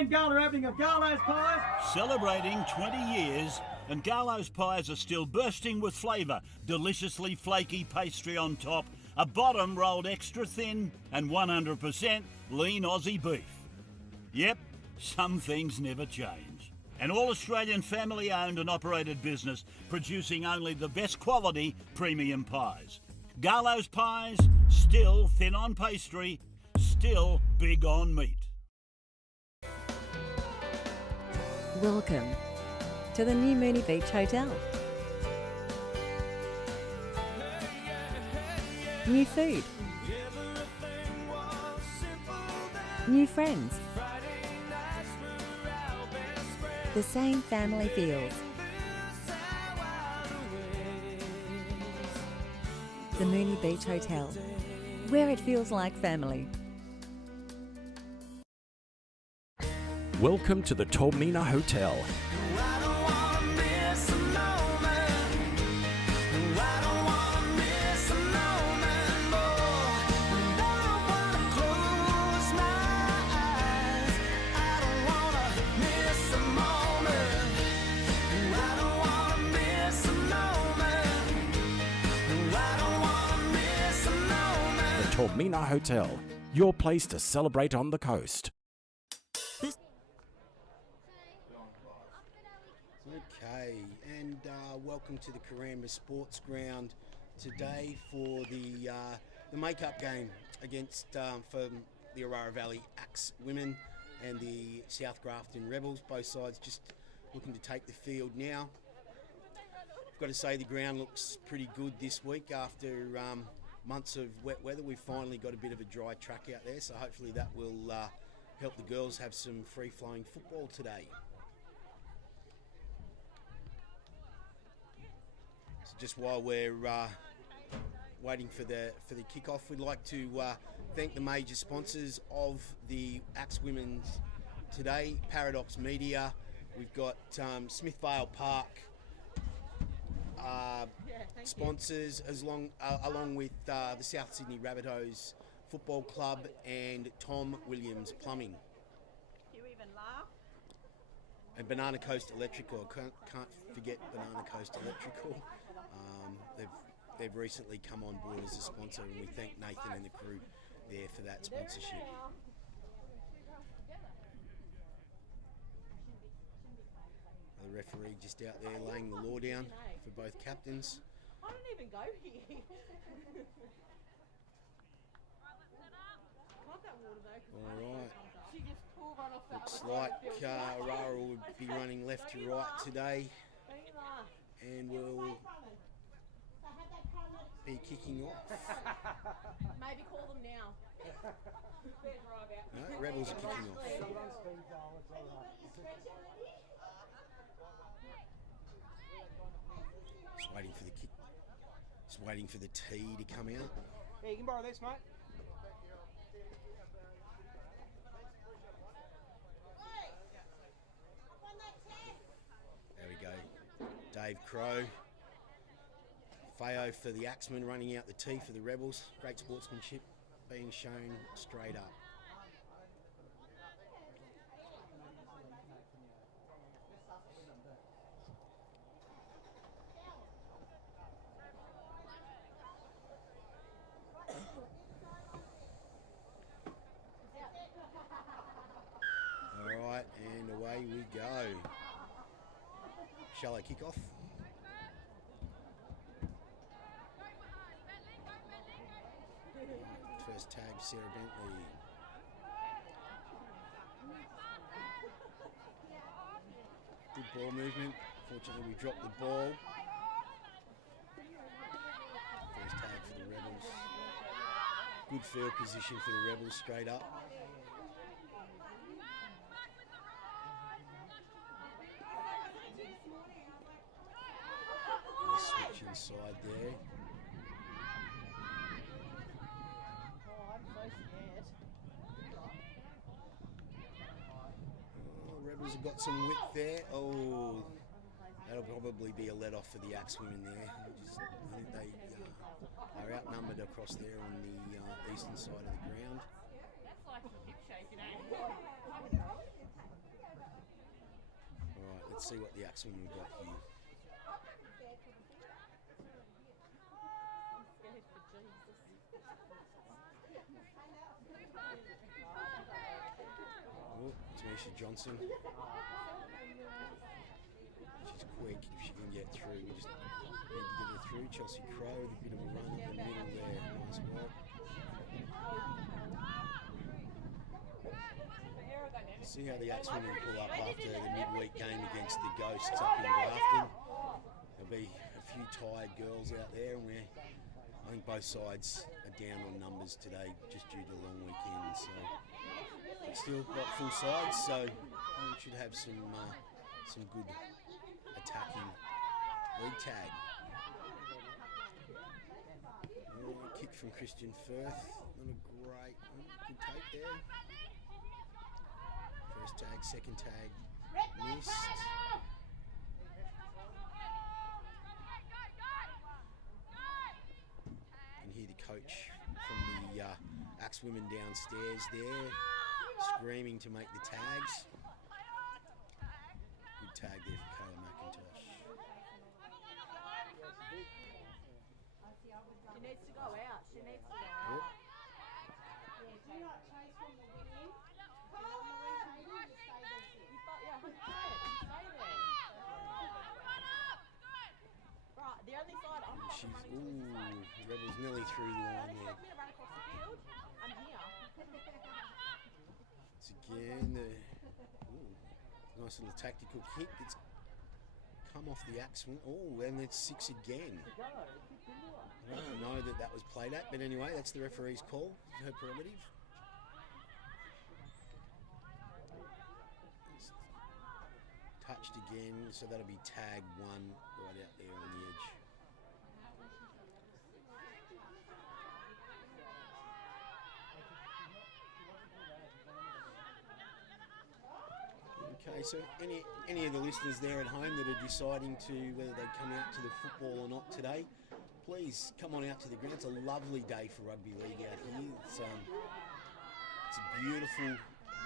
grand gala opening of Garlo's Pies. Celebrating 20 years, and Garlo's Pies are still bursting with flavour. Deliciously flaky pastry on top, a bottom rolled extra thin, and 100% lean Aussie beef. Yep, some things never change. An all-Australian family-owned and operated business producing only the best quality premium pies. Garlo's Pies, still thin on pastry, still big on meat. Welcome to the new Mooney Beach Hotel. New food. New friends. The same family feels. The Mooney Beach Hotel, where it feels like family. Welcome to the Tolmina Hotel. The Tolmina Hotel, your place to celebrate on the coast. Okay, and welcome to the Karamba Sports Ground today for the make-up game against for the Orara Valley Axemen and the South Grafton Rebels. Both sides just looking to take the field now. I've got to say the ground looks pretty good this week after months of wet weather. We've finally got a bit of a dry track out there, so hopefully that will help the girls have some free-flowing football today. Just while we're waiting for the kick-off, we'd like to thank the major sponsors of the Axewomen's today. Paradox Media, we've got Smithvale Park sponsors, along with the South Sydney Rabbitohs Football Club and Tom Williams Plumbing. You even laugh. And Banana Coast Electrical, can't forget Banana Coast Electrical. They've recently come on board as a sponsor, and we thank Nathan and the crew there for that sponsorship. The referee just out there laying the law down for both captains. I don't even go here. All right. Looks like Orara will be running left to right today, and will be kicking off. Maybe call them now. No, Rebels are kicking off. Just waiting for the kick. Just waiting for the tee to come out. Yeah, you can borrow this, mate. There we go. Dave Crow. Fayo for the Axemen running out the tee for the Rebels. Great sportsmanship being shown straight up. All right, and away we go. Shallow kickoff. First tag, Sarah Bentley. Good ball movement. Fortunately, we dropped the ball. First tag for the Rebels. Good field position for the Rebels, straight up. Switch inside there. Rebels have got some width there. Oh, that'll probably be a let off for the Axewomen there. I think they are outnumbered across there on the eastern side of the ground. That's like some hip shaking, eh? Let's see what the Axemen we've got here. Oh, Tamisha Johnson. She's quick if she can get through. We just need to get her through. Chelsea Crow with a bit of a run up the middle there. Nice work. See how the Axemen will pull up after the midweek game against the Ghosts up in Grafton. There'll be a few tired girls out there, and I think both sides are down on numbers today just due to the long weekend. So we've still got full sides, so we should have some good attacking league tag. Kick from Christian Firth, not a great, good take there. First tag, second tag, missed. And hear the coach from the Axewomen downstairs there, screaming to make the tags. Good tag there for Kayla McIntosh. She needs to go out. She needs to go out. Yep. Do not chase when we're winning. Right, the only side I'm She's, running to ooh, Rebels nearly through the line there. me to run across the field. I'm here. It's again the nice little tactical kick that's come off the Axemen. Oh, and it's 6 again. I don't know that was played at, but anyway, that's the referee's call. It's her prerogative. It's touched again, so that'll be tag 1 right out there on the edge. Okay, so any of the listeners there at home that are deciding to whether they come out to the football or not today, please come on out to the ground. It's a lovely day for rugby league out here. It's a beautiful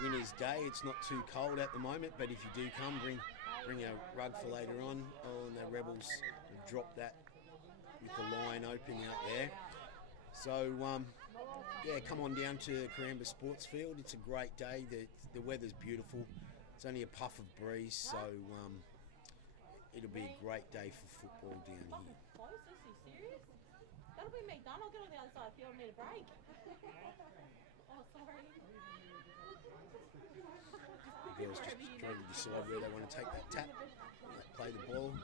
winter's day. It's not too cold at the moment, but if you do come, bring a rug for later on. Oh, and the Rebels will drop that with the line open out there. So yeah, come on down to Caramba Sports Field. It's a great day. The weather's beautiful. It's only a puff of breeze, so it'll be a great day for football down here. Close? Is he serious? That'll be me done. I'll get on the other side if you don't need a break. Oh, sorry. The girls just trying to decide where they want to take that tap. Play the ball.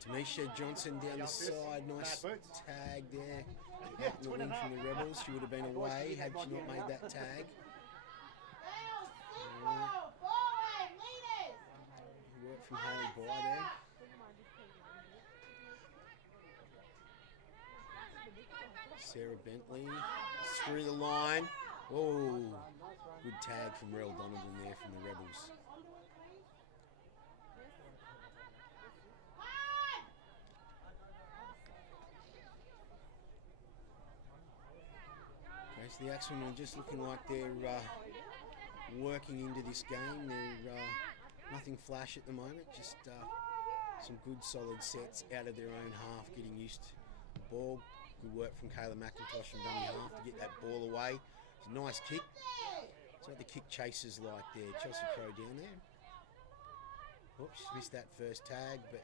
Tamisha Johnson down the side. Nice tag there. The win from the Rebels. She would have been away had she not made that tag. Work from Haley Bye there. Sarah Bentley through the line. Oh, good tag from Rel Donovan there from the Rebels. Okay, so the Axemen are just looking like they're working into this game. They're nothing flash at the moment, just some good solid sets out of their own half, getting used to the ball. Good work from Kayla McIntosh and dummy half to get that ball away. It's a nice kick. It's what the kick chasers like there. Chelsea Crow down there. Oops, she's missed that first tag, but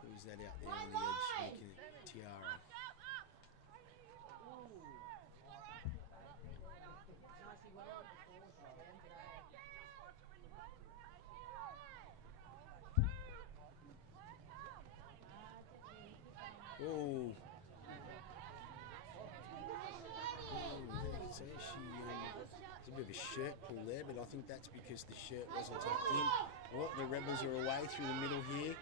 who's that out there on the edge making it? Tiara. Oh. So there's a bit of a shirt pull there, but I think that's because the shirt wasn't tucked in. Oh, the Rebels are away through the middle here.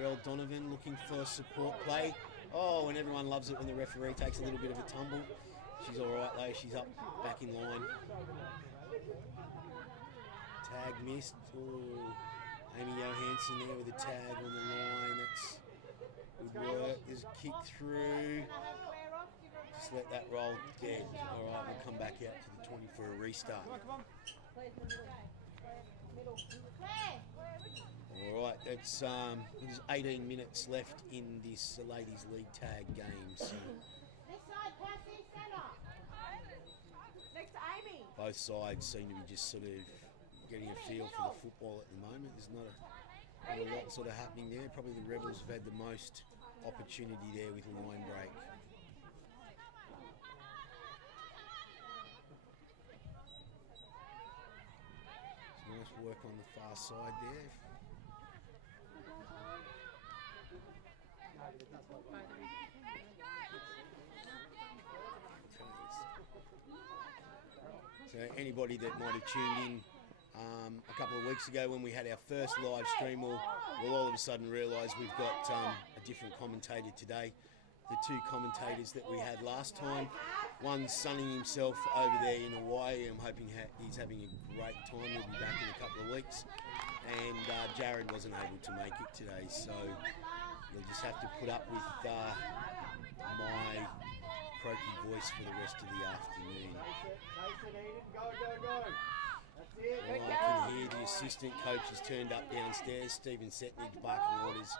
Rel Donovan looking for support play. Oh, and everyone loves it when the referee takes a little bit of a tumble. She's all right though. She's up back in line. Tag missed. Oh, Amy Johansson there with a tag on the line. That's good work. There's a kick through. Just let that roll dead. All right, we'll come back out to the 20 for a restart. it's there's 18 minutes left in this ladies' league tag game. So Next to Amy. both sides seem to be just sort of getting a feel for the football at the moment. There's not a lot sort of happening there. Probably the Rebels have had the most opportunity there with line break. Nice work on the far side there. So anybody that might have tuned in a couple of weeks ago when we had our first live stream will all of a sudden realise we've got a different commentator today. The two commentators that we had last time, one's sunning himself over there in Hawaii. I'm hoping he's having a great time. He'll be back in a couple of weeks. And Jared wasn't able to make it today, so you'll just have to put up with my croaky voice for the rest of the afternoon. Well, I can hear the assistant coach has turned up downstairs. Stephen Setnig's barking orders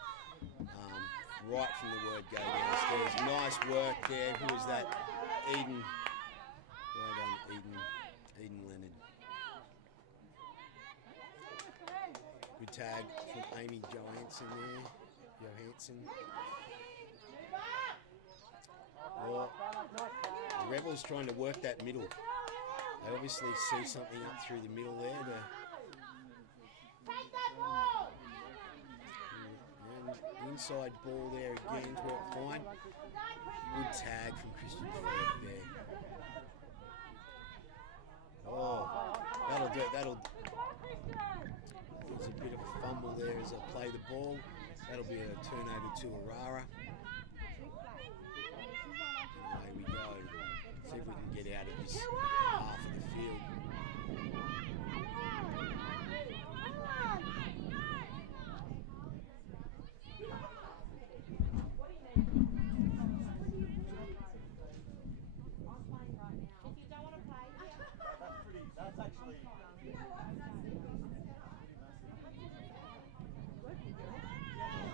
right from the word go downstairs. Nice work there. Who was that? Eden. Well done, Eden Leonard. Good tag from Amy Johansson there. Well, the Rebels trying to work that middle. They obviously see something up through the middle there. And inside ball there again to work fine. Good tag from Christian Ford there. Oh, that'll do it. There's a bit of a fumble there as I play the ball. That'll be a turnover to Orara. And away we go. See if we can get out of this half of the field.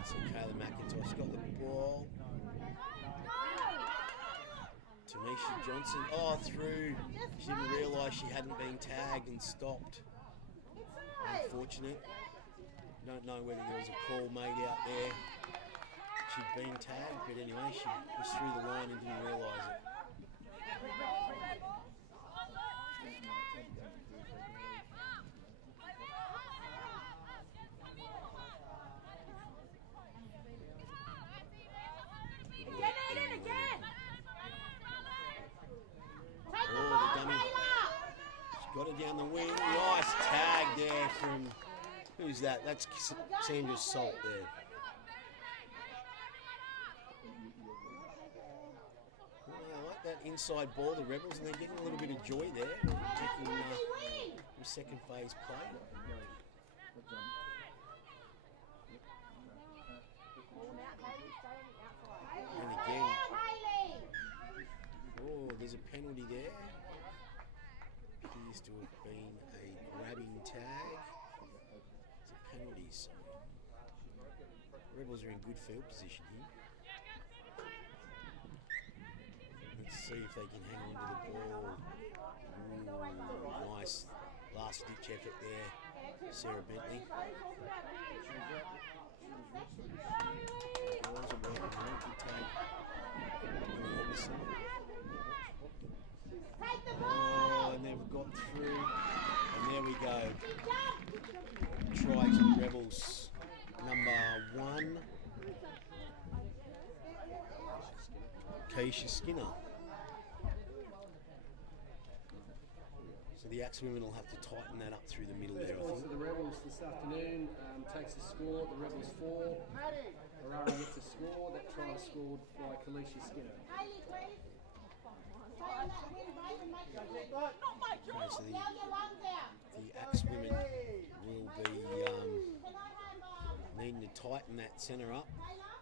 So Kayla McIntosh got the ball. Tanisha Johnson, through. She didn't realise she hadn't been tagged and stopped. Unfortunate. Don't know whether there was a call made out there. She'd been tagged, but anyway, she was through the line and didn't realise it. Got it down the wing. Nice tag there from, who's that? That's Sandra Salt there. Well, I like that inside ball, the Rebels, and they're getting a little bit of joy there. Taking from second phase play. And again, there's a penalty there. Appears to have been a grabbing tag. It's a penalty, so Rebels are in good field position here. Let's see if they can hang on to the ball. Ooh, nice last ditch effort there, Sarah Bentley. Girls are working hard to tag on the opposite. And they've got through, and there we go. Try to the Rebels, number 1, Keisha Skinner. So the Axemen will have to tighten that up through the middle there, I think. So the Rebels this afternoon takes the score. The Rebels 4. Orara gets a score. That try was scored by Keisha Skinner. Okay, so the Axemen will be needing to tighten that centre up.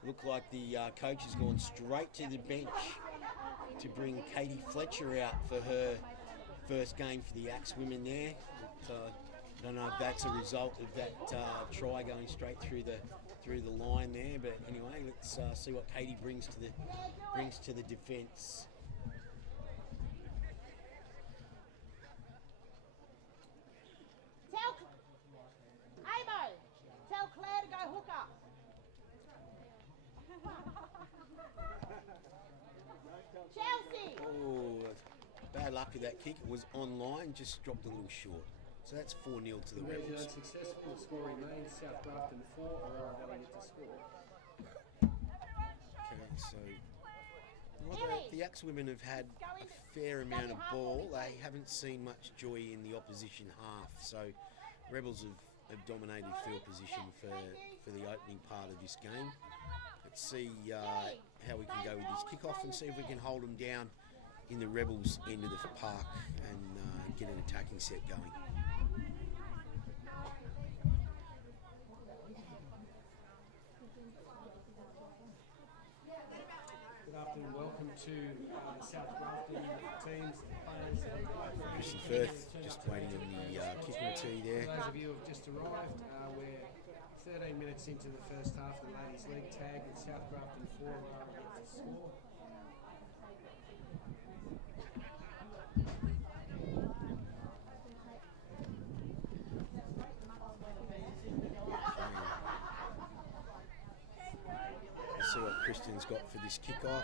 Look like the coach has gone straight to the bench to bring Katie Fletcher out for her first game for the Axemen there. But, don't know if that's a result of that try going straight through the line there, but anyway, let's see what Katie brings to the defence. Tell Claire to go hooker. Chelsea. Oh, bad luck with that kick. It was online, just dropped a little short. So that's 4-0 to the Conversion Rebels. unsuccessful. The score remains South Grafton 4, Orara Valley yet to score. Okay, so the Axemen have had a fair amount of ball. They haven't seen much joy in the opposition half. So Rebels have dominated field position for the opening part of this game. Let's see how we can go with this kickoff and see if we can hold them down in the Rebels end of the park and get an attacking set going. Good afternoon, welcome to the South Grafton teams, players and Christian Firth just waiting on the kicking tee there. For those of you who have just arrived, we're 13 minutes into the first half of the Ladies League tag with South Grafton 4, Orara yet to score. Let's see what Christian's got for this kickoff.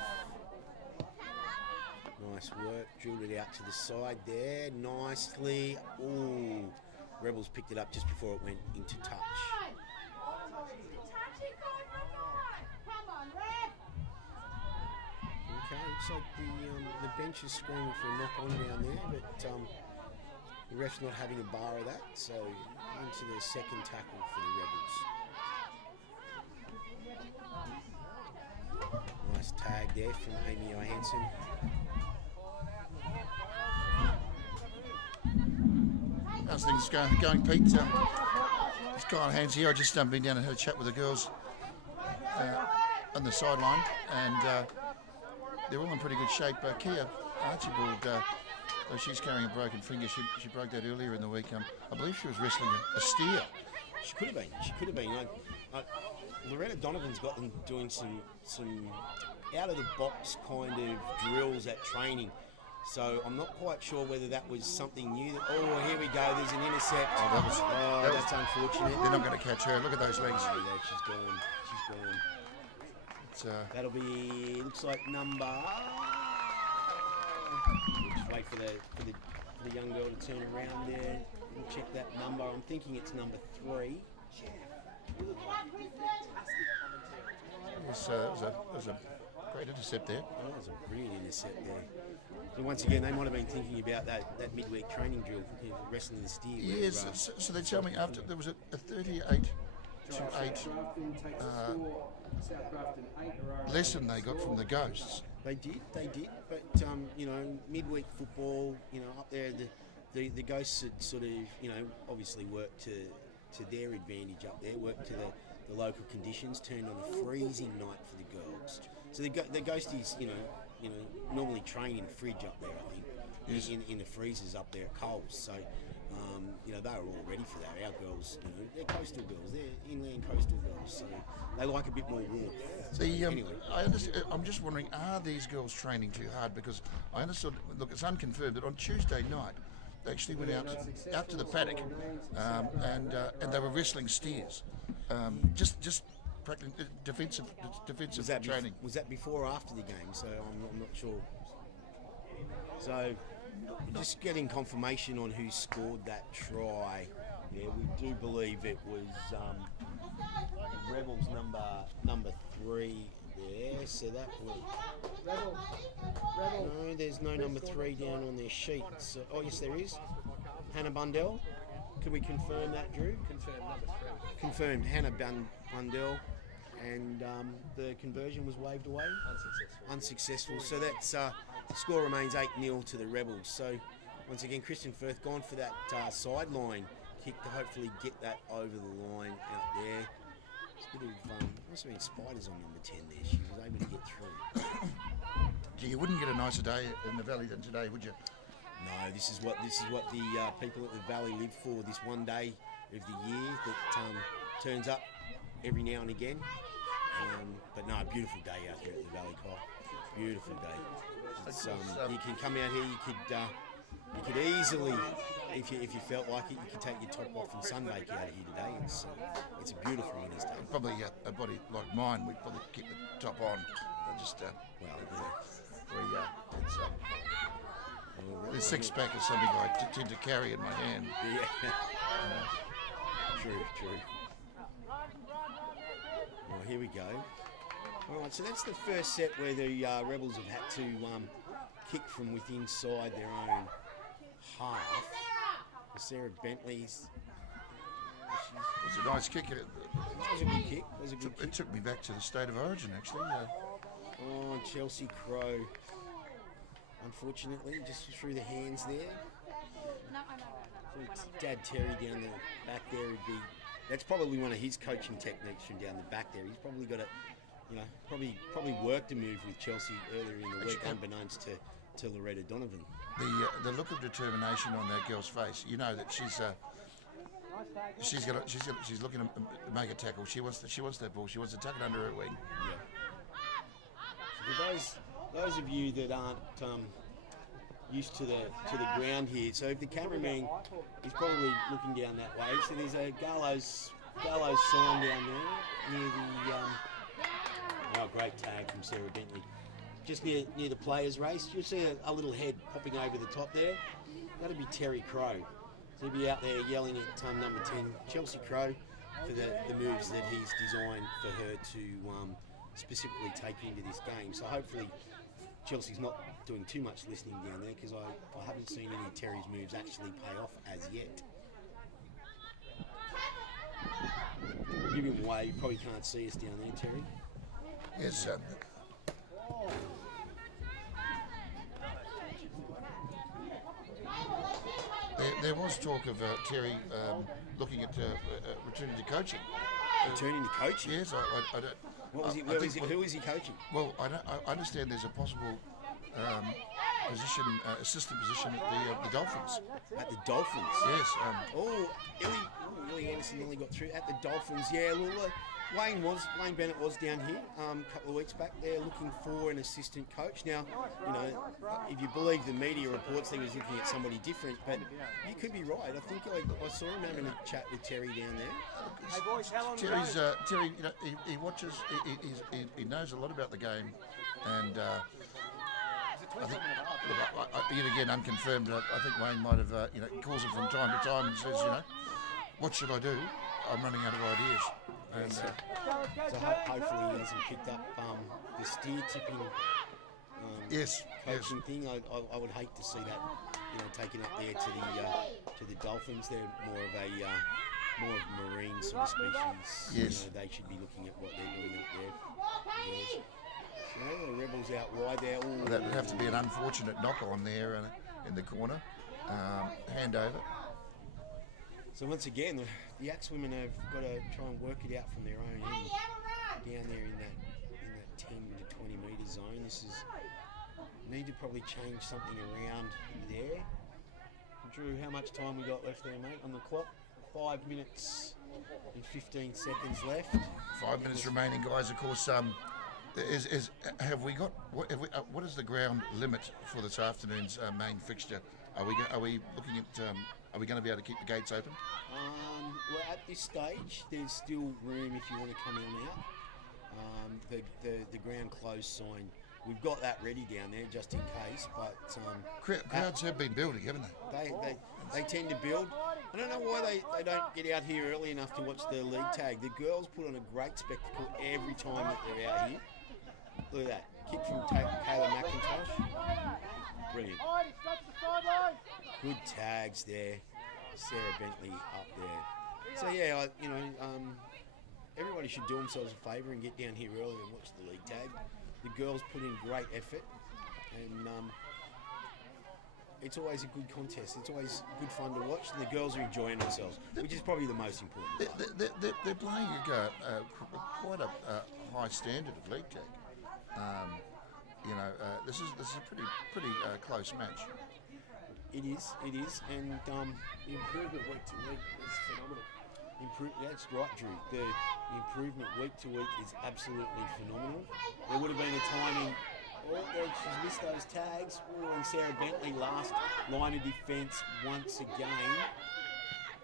Nice work, drilled it out to the side there, nicely. Ooh, Rebels picked it up just before it went into touch. Okay, looks like the bench is screaming for a knock on down there, but the ref's not having a bar of that, so into the second tackle for the Rebels. Nice tag there from Amy Johansson. How's things going, Pete? It's Kyle Hands here. I just been down and had a chat with the girls on the sideline, and they're all in pretty good shape. Kia Archibald, though she's carrying a broken finger, she broke that earlier in the week. I believe she was wrestling a steer. She could have been. She could have been. Loretta Donovan's got them doing some out of the box kind of drills at training. So I'm not quite sure whether that was something new. Oh, here we go. There's an intercept. That's unfortunate. They're not going to catch her. Look at those legs. Oh, yeah, she's gone. She's gone. It's, that'll be. Looks like number. We'll just wait for the young girl to turn around there. We'll check that number. I'm thinking it's number 3. it was a great intercept there. Oh, that was a brilliant intercept there. So once again, they might have been thinking about that midweek training drill, wrestling the steer. Yes, so they tell me after there was a 38-8 lesson they got from the Ghosts. They did, but midweek football, up there, the Ghosts had sort of, obviously worked to their advantage up there, worked to the local conditions, turned on a freezing night for the girls. So the Ghosties, normally train in fridge up there, I think, yes. in the freezers up there at Coles. So, they were all ready for that. Our girls, they're coastal girls, they're inland coastal girls, so they like a bit more warmth. So, anyway. I'm just wondering, are these girls training too hard? Because I understood, look, it's unconfirmed, that on Tuesday night, they actually went out to the paddock and they were wrestling steers. Just practicing defensive training. Was that before or after the game? So I'm not sure. So just getting confirmation on who scored that try. Yeah, we do believe it was Rebels number 3 there. So that was Rebel. no. There's no number 3 down on their sheet. So, oh yes, there is. Hannah Bundell. Can we confirm that, Drew? Confirmed, number 3. Confirmed. Hannah Bundell. And the conversion was waved away. Unsuccessful. So that's the score remains 8-0 to the Rebels. So once again, Christian Firth gone for that sideline kick to hopefully get that over the line out there. It's a bit of must have been spiders on number 10 there. She was able to get through. Gee, you wouldn't get a nicer day in the valley than today, would you? No, this is what the people at the Valley live for. This one day of the year that turns up every now and again. But no, beautiful day out here at the Valley, Kyle. Beautiful day. It's, you can come out here. You could easily, if you felt like it, you could take your top off and sunbake out here today. It's a beautiful winter's day. Probably a body like mine, we'd probably keep the top on. Just the six pack is something I tend to carry in my hand. Yeah. True. Well, here we go. All right, so that's the first set where the Rebels have had to kick from within inside their own half. Sarah Bentley's. It was a nice kick. It was a good kick. It took me back to the state of origin, actually. Oh, Chelsea Crow. Unfortunately, just through the hands there. Dad Terry down the back there would be. That's probably one of his coaching techniques from down the back there. He's probably got probably worked a move with Chelsea earlier in the week, unbeknownst to Loretta Donovan. The look of determination on that girl's face. You know that she's looking to make a tackle. She wants that ball. She wants to tuck it under her wing. Yeah. So for those of you that aren't used to the ground here, so if the cameraman is probably looking down that way, so there's a Gallows sign down there near the great tag from Sarah Bentley. Just near the players' race, you'll see a little head popping over the top there. That'll be Terry Crow. So he'll be out there yelling at number 10, Chelsea Crow, for the moves that he's designed for her to specifically take into this game. So hopefully Chelsea's not doing too much listening down there, because I haven't seen any of Terry's moves actually pay off as yet. Give him away, you probably can't see us down there, Terry. Yes, there was talk of Terry looking at returning to coaching. Returning to coaching? Yes, I don't. What was he? Who is he coaching? Well, I understand there's a possible assistant position at the Dolphins. At the Dolphins? Yes. Illy Anderson nearly got through at the Dolphins. Yeah, well, Wayne Bennett was down here a couple of weeks back. They're looking for an assistant coach. Now, if you believe the media reports, he was looking at somebody different, but you could be right. I think I saw him having a chat with Terry down there. Hey boys, how long? Terry, he watches. He knows a lot about the game, and I think, yet again unconfirmed. I think Wayne might have, calls him from time to time and says, what should I do? I'm running out of ideas. And, so hopefully he hasn't picked up the steer tipping coaching thing. I would hate to see that taken up there to the Dolphins. They're more of marine sort of species. Yes. They should be looking at what they're doing up there. So the Rebels out wide there. Ooh. That would have to be an unfortunate knock on there in the corner. Handover. So once again, the Axemen have got to try and work it out from their own end down there in that 10 to 20 metre zone. This is need to probably change something around there. Drew, how much time we got left there, mate, on the clock? 5 minutes and 15 seconds left. 5 minutes remaining, guys. Of course, what is the ground limit for this afternoon's main fixture? Are we looking at? Are we going to be able to keep the gates open? Well, at this stage, there's still room if you want to come in and out. The ground closed sign, we've got that ready down there just in case. But crowds have been building, haven't they? They tend to build. I don't know why they don't get out here early enough to watch the league tag. The girls put on a great spectacle every time that they're out here. Look at that kick from Kayla McIntosh. Brilliant. Good tags there. Sarah Bentley up there. So yeah, everybody should do themselves a favour and get down here early and watch the league tag. The girls put in great effort, and it's always a good contest. It's always good fun to watch, and the girls are enjoying themselves, which is probably the most important. They're playing quite a high standard of league tag. This is a pretty close match. It is, and The improvement week to week is phenomenal. that's right, Drew. The improvement week to week is absolutely phenomenal. There would have been a time in. She's missed those tags. And Sarah Bentley last line of defence once again.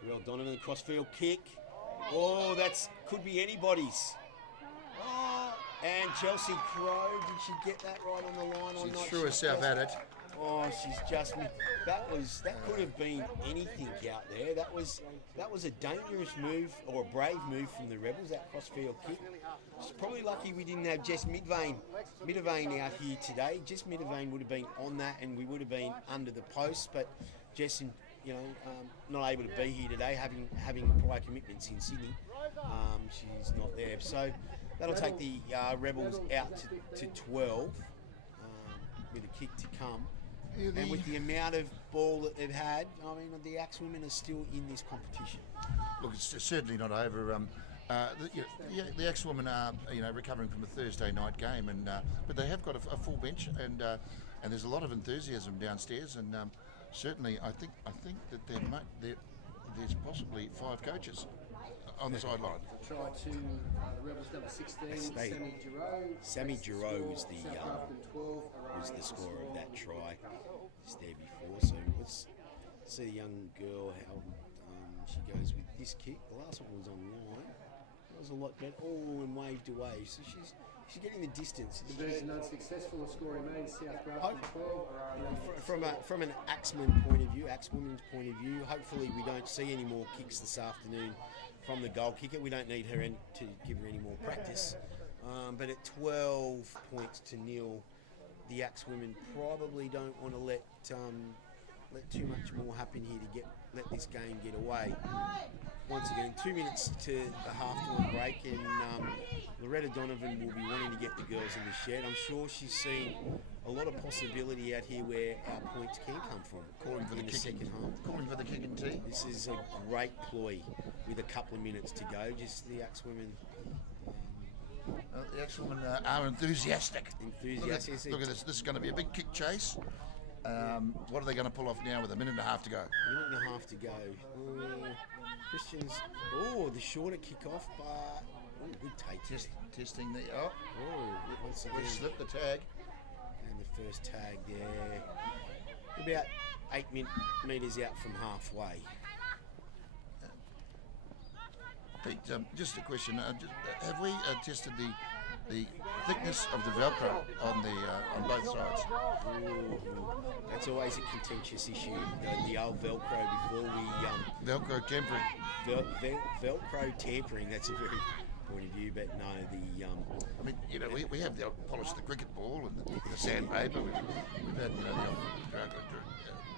Real Donovan, the crossfield kick. That's could be anybody's. And Chelsea Crow, did she get that right on the line or not? She threw herself at it. She's just that could have been anything out there. That was a dangerous move or a brave move from the Rebels, that crossfield kick. She's probably lucky we didn't have Jess Midvane out here today. Jess Midvane would have been on that and we would have been under the post, but Jess, not able to be here today, having prior commitments in Sydney. She's not there, so that'll take the Rebels out to 12 with a kick to come. And with the amount of ball that they've had, the Axemen are still in this competition. Look, it's certainly not over. The Axemen are, recovering from a Thursday night game, but they have got a full bench, and there's a lot of enthusiasm downstairs, and certainly I think that there's possibly 5 coaches on the sideline. Try to the Rebels number 16, Sammy Giroux was the Grafton 12, was the scorer of that try. Just there before, so let's see the young girl how she goes with this kick. The last one was online. That was a lot better. And waved away. So she's getting the distance. The version unsuccessful score remains South Grafton 12. From an Axemen point of view, Axewomen's point of view, hopefully we don't see any more kicks this afternoon from the goal kicker. We don't need her to give her any more practice. But at 12 points to nil, the Axewomen probably don't want to let too much more happen here to let this game get away. Once again, 2 minutes to the half-time break, and Loretta Donovan will be wanting to get the girls in the shed. I'm sure she's seen a lot of possibility out here where our points can come from. Calling for the second half. Calling for the kick and tee. This is a great ploy with a couple of minutes to go. Just the Axewomen. The Axemen are enthusiastic. Enthusiastic. Look at this. This is going to be a big kick chase. What are they going to pull off now with a minute and a half to go? Minute and a half to go. Christians. The shorter kick-off, but good take. Testing the. Once again. We slipped the tag. And the first tag there. About 8 metres out from halfway. Pete, just a question. Have we tested the thickness of the Velcro on both sides? That's always a contentious issue. The old Velcro before we Velcro tampering. Velcro tampering. That's a very good point of view, but no, we have polished the cricket ball and the sandpaper. We've had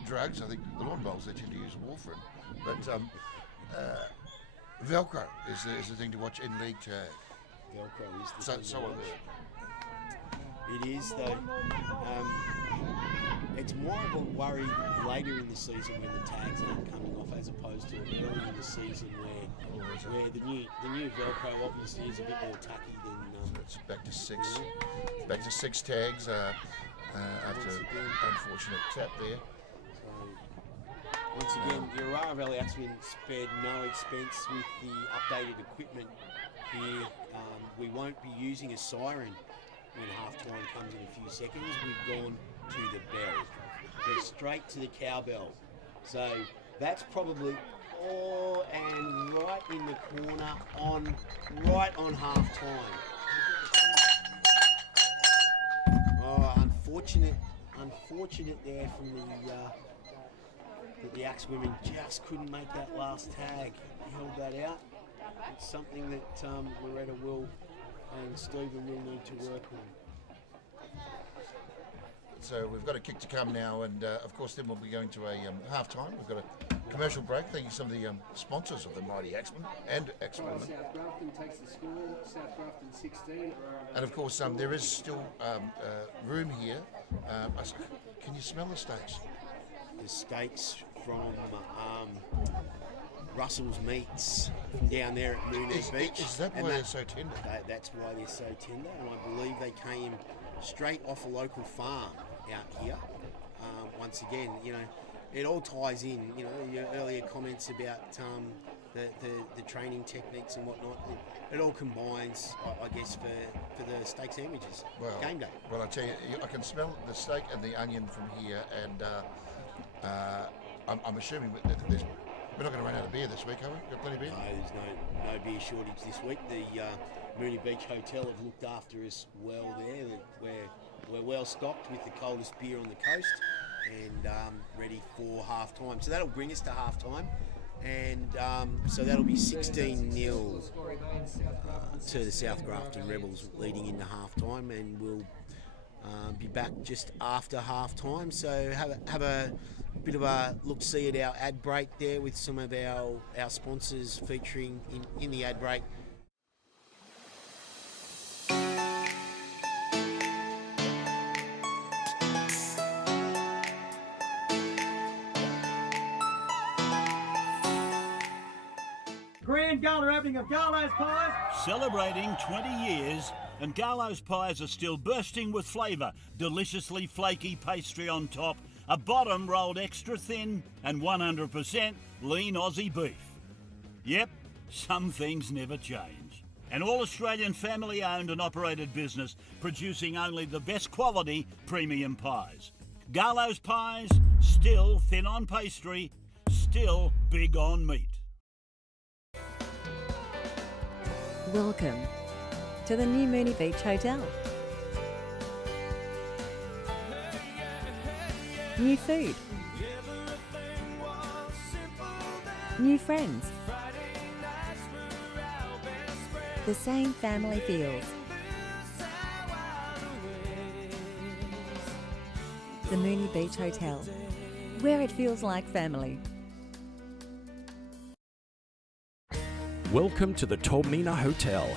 drugs. I think the lawn bowls they tend to use warfarin, but. Velcro is the thing to watch in league tag. Velcro is the thing so to watch. It is, though. It's more of a worry later in the season when the tags aren't coming off, as opposed to early in the season where the new Velcro obviously is a bit more tacky than. It's back to 6. Back to 6 tags after unfortunate tap there. Once again, the Orara Valley Axemen spared no expense with the updated equipment here. We won't be using a siren when half-time comes in a few seconds. We've gone to the bell. We're straight to the cowbell. So that's probably and right in the corner right on half-time. Unfortunate there from the Axewomen just couldn't make that last tag. Held that out. It's something that Loretta will and Stephen will need to work on. So we've got a kick to come now, and of course then we'll be going to a half-time. We've got a commercial break. Thank you to some of the sponsors of the mighty Axemen and Axewomen. South Grafton takes the score. South Grafton 16. And of course there is still room here. Can you smell the steaks? The steaks from Russell's Meats from down there at Moonhead Beach. Is that why they're so tender? That's why they're so tender, and I believe they came straight off a local farm out here. Once again, it all ties in. You know, your earlier comments about the training techniques and whatnot. It all combines, I guess, for the steak sandwiches. Game day. Well, I tell you, I can smell the steak and the onion from here, and I'm assuming that we're not going to run out of beer this week, have we? Got plenty of beer? No, there's no beer shortage this week. The Mooney Beach Hotel have looked after us well there. We're well stocked with the coldest beer on the coast and ready for half time. So that'll bring us to half time. And so that'll be 16-0 to the South Grafton Rebels leading into half time, and we'll be back just after half time. So have a bit of a look-see at our ad break there with some of our sponsors featuring in the ad break. Grand gala opening of Garlo's Pies. Celebrating 20 years, and Garlo's Pies are still bursting with flavour. Deliciously flaky pastry on top, a bottom rolled extra thin, and 100% lean Aussie beef. Yep, some things never change. An all-Australian family-owned and operated business producing only the best quality premium pies. Garlo's Pies, still thin on pastry, still big on meat. Welcome to the new Mooney Beach Hotel. New food. New friends. The same family feels. The Mooney Beach Hotel, where it feels like family. Welcome to the Tormina Hotel.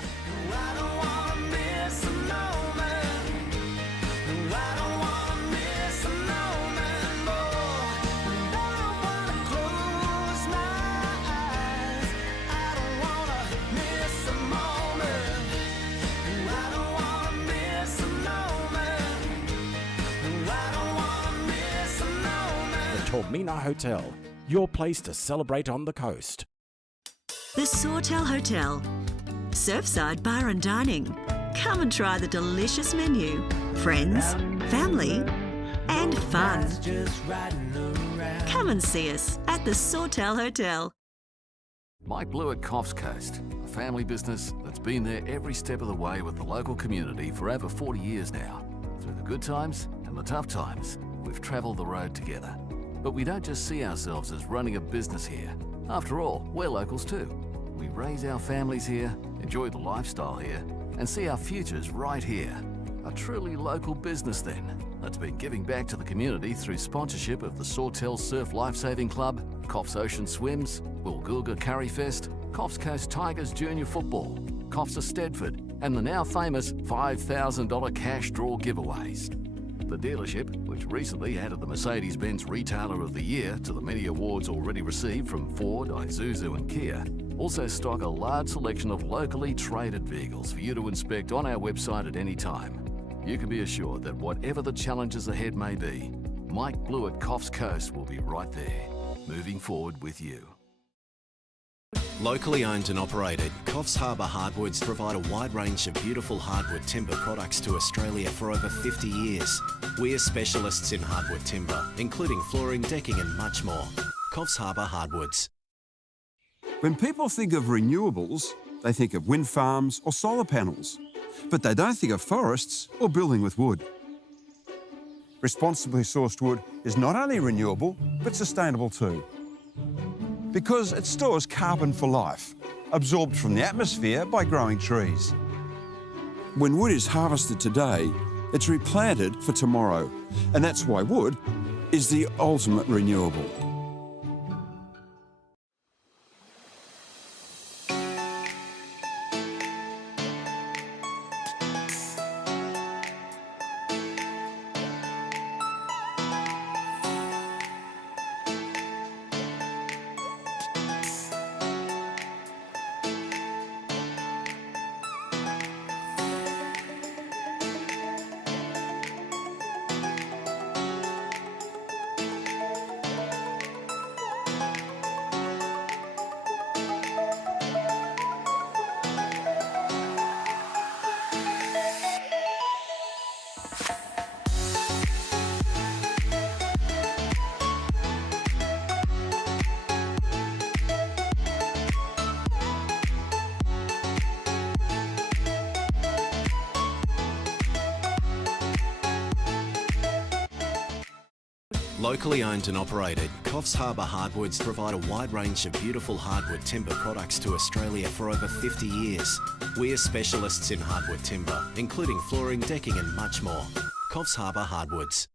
The Tormina Hotel, your place to celebrate on the coast. The Sawtell Hotel. Surfside bar and dining. Come and try the delicious menu. Friends, family, and fun. Come and see us at the Sawtell Hotel. Mike Blewett Coffs Coast, a family business that's been there every step of the way with the local community for over 40 years now. Through the good times and the tough times, we've travelled the road together. But we don't just see ourselves as running a business here. After all, we're locals too. We raise our families here, enjoy the lifestyle here, and see our futures right here. A truly local business then, that's been giving back to the community through sponsorship of the Sawtell Surf Lifesaving Club, Coffs Ocean Swims, Woolgoolga Curry Fest, Coffs Coast Tigers Junior Football, Coffs of Stedford, and the now famous $5,000 cash draw giveaways. The dealership, which recently added the Mercedes-Benz Retailer of the Year to the many awards already received from Ford, Isuzu and Kia, also stock a large selection of locally traded vehicles for you to inspect on our website at any time. You can be assured that whatever the challenges ahead may be, Mike Blewett Coffs Coast will be right there, moving forward with you. Locally owned and operated, Coffs Harbour Hardwoods provide a wide range of beautiful hardwood timber products to Australia for over 50 years. We are specialists in hardwood timber, including flooring, decking and much more. Coffs Harbour Hardwoods. When people think of renewables, they think of wind farms or solar panels, but they don't think of forests or building with wood. Responsibly sourced wood is not only renewable, but sustainable too. Because it stores carbon for life, absorbed from the atmosphere by growing trees. When wood is harvested today, it's replanted for tomorrow, and that's why wood is the ultimate renewable. Locally owned and operated, Coffs Harbour Hardwoods provide a wide range of beautiful hardwood timber products to Australia for over 50 years. We are specialists in hardwood timber, including flooring, decking and much more. Coffs Harbour Hardwoods.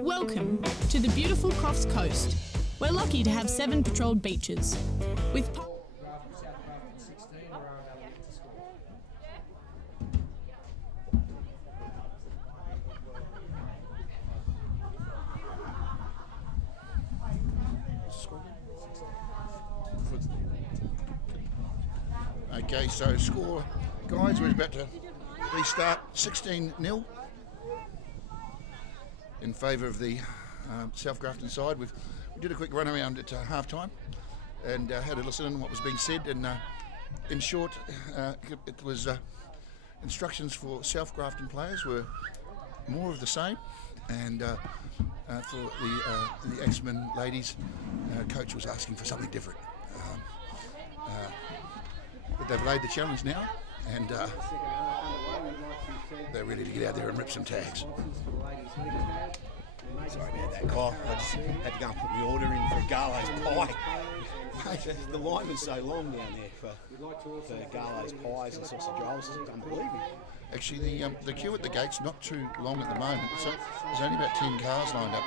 Welcome to the beautiful Crofts Coast. We're lucky to have 7 patrolled beaches. With Okay, so score, guys, we're about to restart 16-0 in favour of the South Grafton side. We did a quick run around at half-time and had a listen to what was being said, and in short, it was instructions for South Grafton players were more of the same, and for the Axemen ladies, coach was asking for something different. But they've laid the challenge now, and they're ready to get out there and rip some tags. Sorry about that, Kyle. I just had to go and put my order in for Garlo's pie. The line was so long down there for Garlo's pies and sausage rolls. It's unbelievable. Actually, the queue at the gate's not too long at the moment. So there's only about 10 cars lined up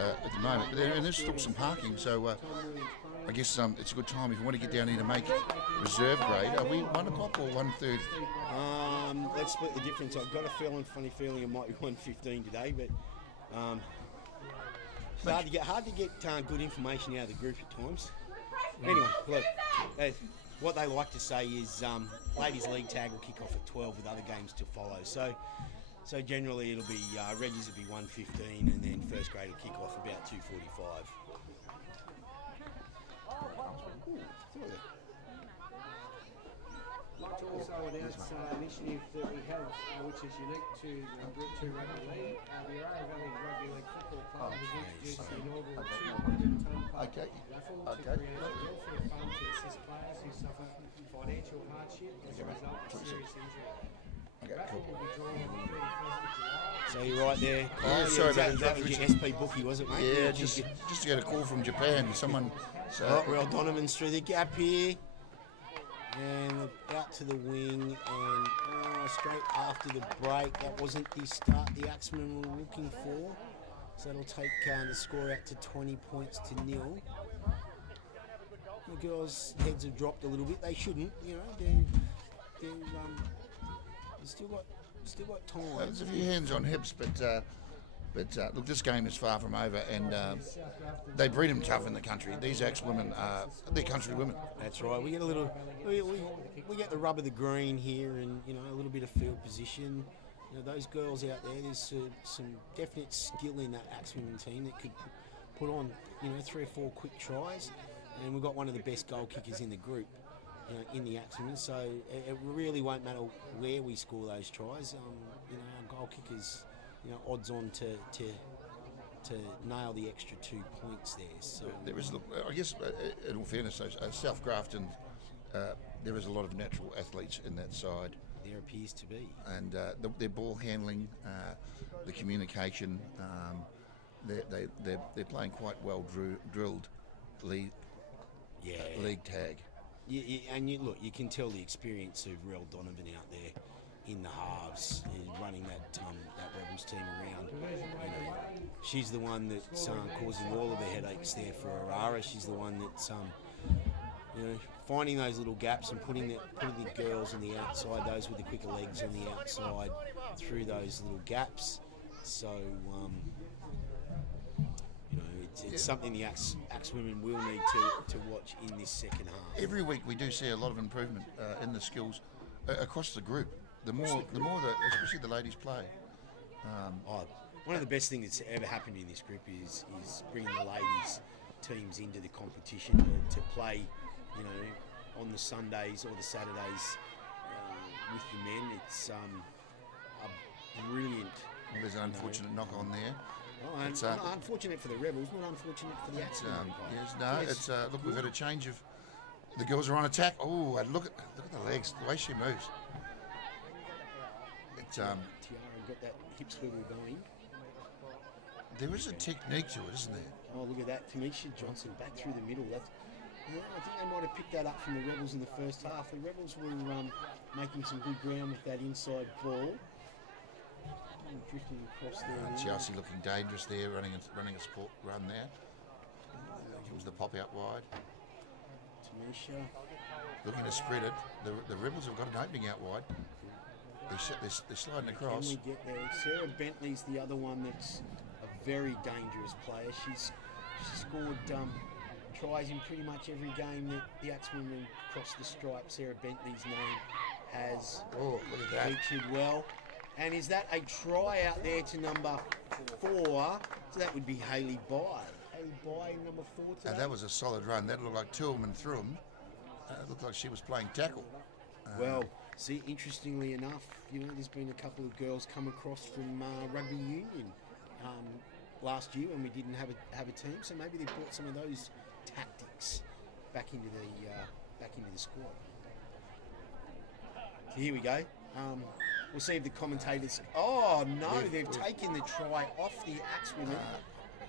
at the moment. And there's still some parking, so I guess it's a good time if you want to get down here to make reserve grade. Are we 1 o'clock or 1:30? Let's split the difference. I've got a funny feeling it might be 1:15 today, but it's hard to get good information out of the group at times. Anyway, look, what they like to say is Ladies League tag will kick off at 12 with other games to follow. So generally it'll be Reggies will be 1:15 and then first grade will kick off about 2:45. I'd like to also announce an initiative that we have, which is unique to the Group 2 Rugby League. The Orara Valley Rugby League Football Club has introduced the inaugural 200-tonne raffle to create welfare fund to assist players who suffer financial hardship as a result of serious injury. Okay, cool. So you're right there. Yeah, sorry about that was your SP bookie, was it, mate? Yeah, just to get a call from Japan. Someone. Real Donovan's through the gap here. And out to the wing, and straight after the break. That wasn't the start the Axemen were looking for. So that'll take the score out to 20 points to 0. The girls' heads have dropped a little bit. They shouldn't, you know. They've still got time. There's a few hands on hips, but look, this game is far from over, and they breed them tough in the country. These Axewomen they're country women. That's right. We get a little, we get the rub of the green here, and you know, a little bit of field position. You know, those girls out there, there's some definite skill in that Axemen team that could put on, you know, 3 or 4 quick tries, and we've got one of the best goal kickers in the group, you know, in the Axemen. So it really won't matter where we score those tries. You know, our goal kickers, you know, odds on to nail the extra 2 points there. So there is, look, I guess, in all fairness, South Grafton, there is a lot of natural athletes in that side. There appears to be, and their ball handling, the communication, they're playing quite well drilled league tag. And you can tell the experience of Rel Donovan out there in the halves, running that Rebels team around. You know, she's the one that's causing all of the headaches there for Orara. She's the one that's you know, finding those little gaps and putting the girls on the outside, those with the quicker legs on the outside, through those little gaps. So you know, it's something the Axewomen will need to watch in this second half. Every week we do see a lot of improvement in the skills across the group. The more especially the ladies play. One of the best things that's ever happened in this group is bringing the ladies teams into the competition to play, you know, on the Sundays or the Saturdays with the men. It's a brilliant. Well, there's an unfortunate knock on there. Oh, it's unfortunate for the Rebels, not unfortunate for the Axemen. It's look, we've had a change of. The girls are on attack. Oh, and look at the legs, the way she moves. Tiara got that hip swivel going. There is a technique to it, isn't there? Oh, look at that. Tanisha Johnson back through the middle. I think they might have picked that up from the Rebels in the first half. The Rebels were making some good ground with that inside ball. Drifting across there. Chelsea looking dangerous there, running a sport run there. It was the pop out wide. Tanisha. Looking to spread it. The Rebels have got an opening out wide. They're sliding across. Can we get there? Sarah Bentley's the other one that's a very dangerous player. She's scored tries in pretty much every game that the Axemen crossed the stripe. Sarah Bentley's name has featured well. And is that a try out there to number 4? So that would be Hayley Bye. Hayley Bye, number 4 today. And that was a solid run. That looked like 2 of them and through them. It looked like she was playing tackle. Well, see, interestingly enough, you know, there's been a couple of girls come across from Rugby Union last year when we didn't have a team. So maybe they brought some of those tactics back into the squad. So here we go. We'll see if the commentators. Oh no, they've taken the try off the Axemen.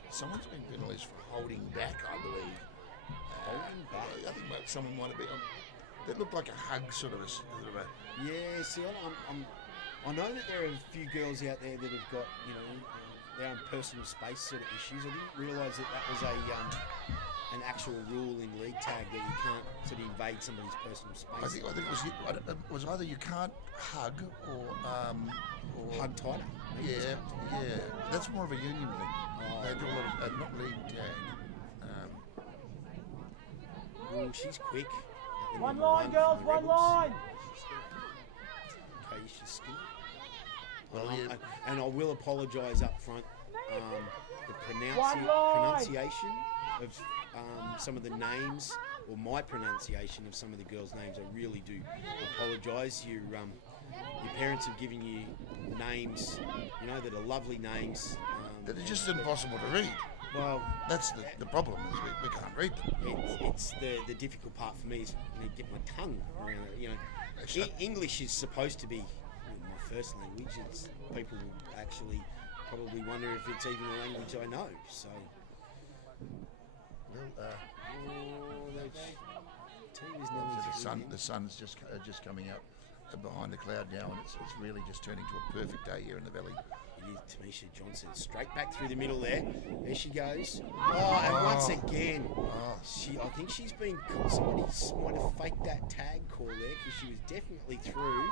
Someone's been penalised for holding back, I believe. Holding back. I think someone might have been. That looked like a hug, sort of a. Yeah. See, I know that there are a few girls out there that have got, you know, their own personal space sort of issues. I didn't realise that was an actual rule in league tag that you can't sort of invade somebody's personal space. I think it was either you can't hug or hug tighter. Yeah. That's more of a union thing. They do a lot of not league tag. She's quick. One line, girls, one line. Okay, she's skilled. Well, and I will apologise up front. The pronunciation of some of the names, or my pronunciation of some of the girls' names, I really do apologise. Your parents have given you names, you know, that are lovely names. That are just impossible to read. Well, that's the problem, is we can't read them. It's the difficult part for me is, you know, get my tongue around it. You know, English is supposed to be my first language, people will actually probably wonder if it's even a language I know. So, the sun's just coming up behind the cloud now, and it's really just turning to a perfect day here in the valley. It is Tamisha Johnson, straight back through the middle there. There she goes. Oh, and once again, I think she's been caught. Somebody might have faked that tag call there, because she was definitely through,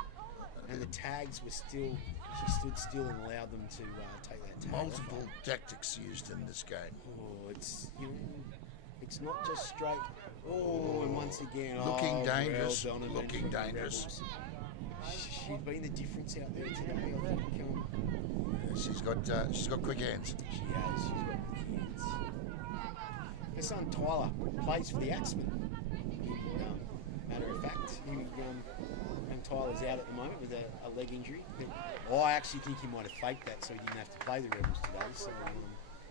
and the tags were still. She stood still and allowed them to take that tag. Multiple tactics used in this game. Oh, it's it's not just straight. Oh, and once again, looking dangerous. Well done, looking dangerous. She's been the difference out there today. I think she's got quick hands. She has. She's got quick hands. Her son Tyler plays for the Axemen. Matter of fact, and Tyler's out at the moment with a leg injury. I actually think he might have faked that so he didn't have to play the Rebels today. So,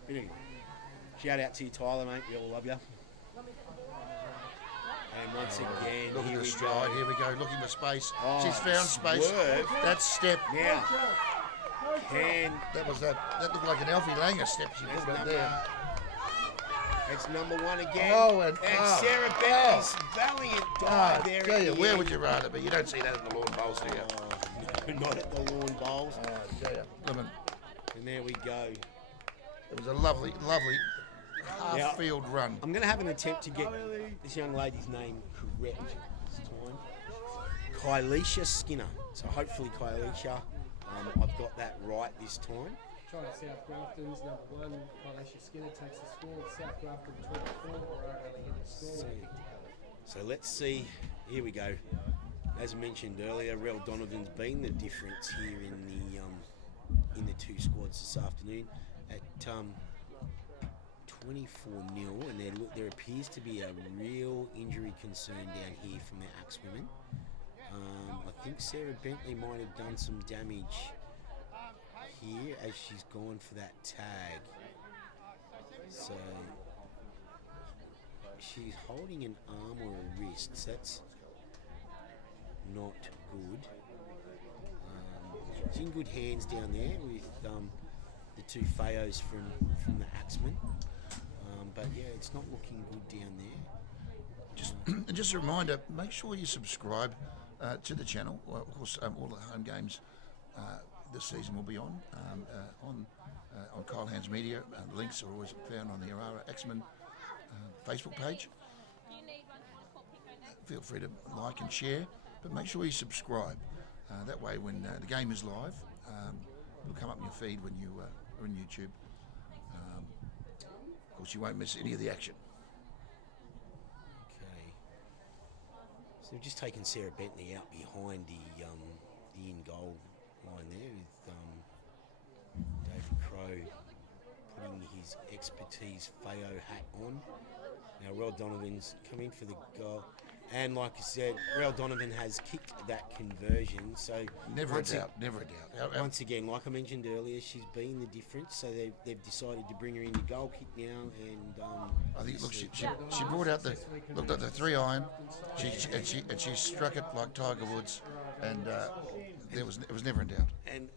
but anyway, shout out to you, Tyler, mate. We all love you. And once again, look at the stride. Here we go, looking for space. Oh, she's found space. Swerve. That step. Now, that looked like an Alfie Langer step she pulled up there. It's number one again. And Sarah Bentley's valiant dive there. Tell you, where would you rather be? You don't see that at the lawn bowls, do you? No, not at the lawn bowls. And there we go. It was a lovely half-field run. I'm going to have an attempt to get this young lady's name correct this time. Kylisha Skinner. So hopefully Kylisha, I've got that right this time. Try out South Grafton's number 1. Kylisha Skinner takes the score. South Grafton 24. Orara Valley hit the score. So let's see. Here we go. As mentioned earlier, Rel Donovan's been the difference here in the two squads this afternoon at 24-0, and there appears to be a real injury concern down here from the Axemen. I think Sarah Bentley might have done some damage here as she's gone for that tag. So she's holding an arm or a wrist. So that's not good. She's in good hands down there with the two Fayos from the Axemen. But yeah, it's not looking good down there. Just a reminder, make sure you subscribe to the channel. Well, of course, all the home games this season will be on Kyle Hands Media. Links are always found on the Orara Axemen Facebook page. Feel free to like and share, but make sure you subscribe. That way, when the game is live, it'll come up in your feed when you are on YouTube. Of course, you won't miss any of the action. Okay. So we've just taken Sarah Bentley out behind the in-goal line there with David Crow putting his expertise Fayo hat on. Now, Rel Donovan's come in for the goal. And like I said, Rel Donovan has kicked that conversion. So never a doubt. Once again, like I mentioned earlier, she's been the difference. So they've decided to bring her into goal kick now. And I think she brought out looked at the 3 iron. She struck it like Tiger Woods, and it was never in doubt.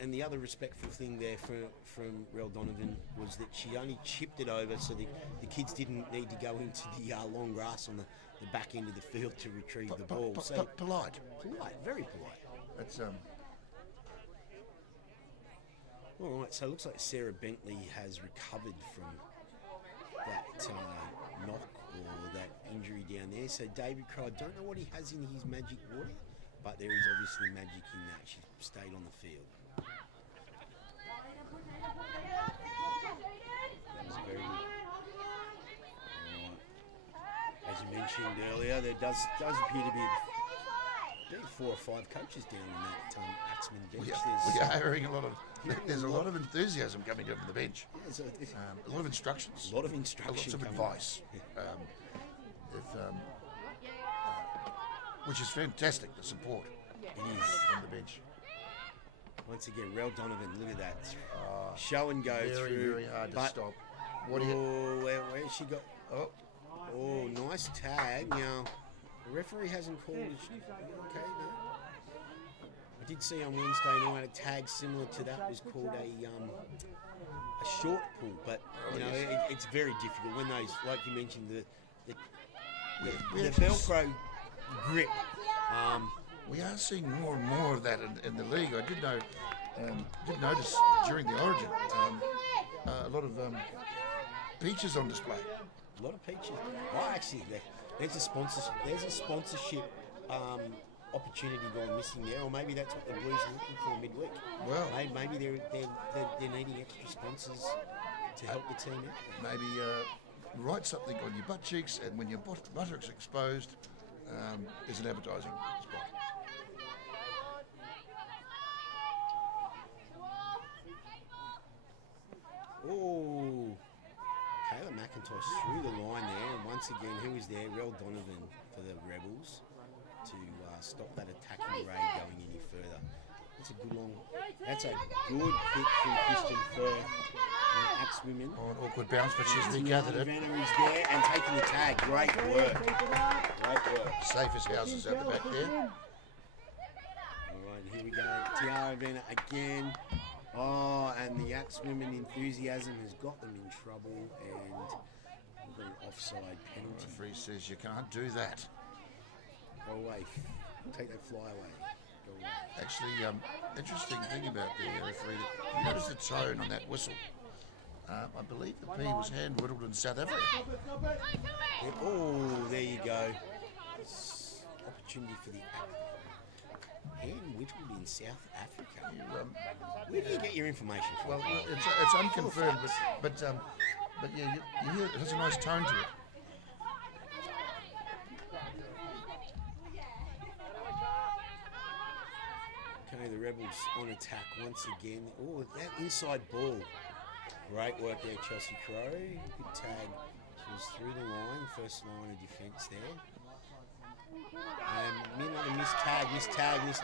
And the other respectful thing there from Rel Donovan was that she only chipped it over, so the kids didn't need to go into the long grass on the back end of the field to retrieve the ball. So polite, very polite. That's All right, so it looks like Sarah Bentley has recovered from that knock or that injury down there. So David Crow, I don't know what he has in his magic water, but there is obviously magic in that. She stayed on the field. That was very good. As you mentioned earlier, there does appear to be 4 or 5 coaches down on that Axemen bench. We are hearing there's a lot of enthusiasm coming up from the bench. A lot of instructions. A lot of instruction. Lots of advice. Which is fantastic, the support. It is. From the bench. Once again, Rel Donovan, look at that. Show and go through. Very hard to stop. Where's she got? Oh, nice tag. Now, the referee hasn't called it. Okay, no. I did see on Wednesday night a tag similar to that was called a short pull, but it's very difficult when those, like you mentioned, the Velcro grip. We are seeing more and more of that in the league. I did notice during the Origin a lot of peaches on display. A lot of peaches. Oh, actually, there's a sponsorship opportunity gone missing there, or maybe that's what the Blues are looking for midweek. Well, maybe they're needing extra sponsors to help the team out. Maybe write something on your butt cheeks, and when your buttocks exposed, is an advertising spot. Oh, Kayla McIntosh through the line there, and once again, who was there? Rel Donovan for the Rebels to stop that attacking raid going any further. That's a good hit from Christian Firth and the Axemen. Oh, an awkward bounce, but she's regathered it. Vanna is there and taking the tag. Great work. Great work. Safe as houses out the back there. All right, here we go. Tiara Vanna again. Oh, and the Axemen enthusiasm has got them in trouble, and we've got an offside penalty. The referee says you can't do that. Go away. Take that fly away. Go away. Actually, interesting thing about the referee, you notice the tone on that whistle. I believe the P was hand-whittled in South Africa. Yeah, oh, there you go. Opportunity for the hand-whittled in South Africa. Where do you get your information from? Well, it's unconfirmed, but yeah, you hear it has a nice tone to it. Okay, the Rebels on attack once again. Oh, that inside ball. Great work there, Chelsea Crowe. Good tag. She was through the line, first line of defence there. Another missed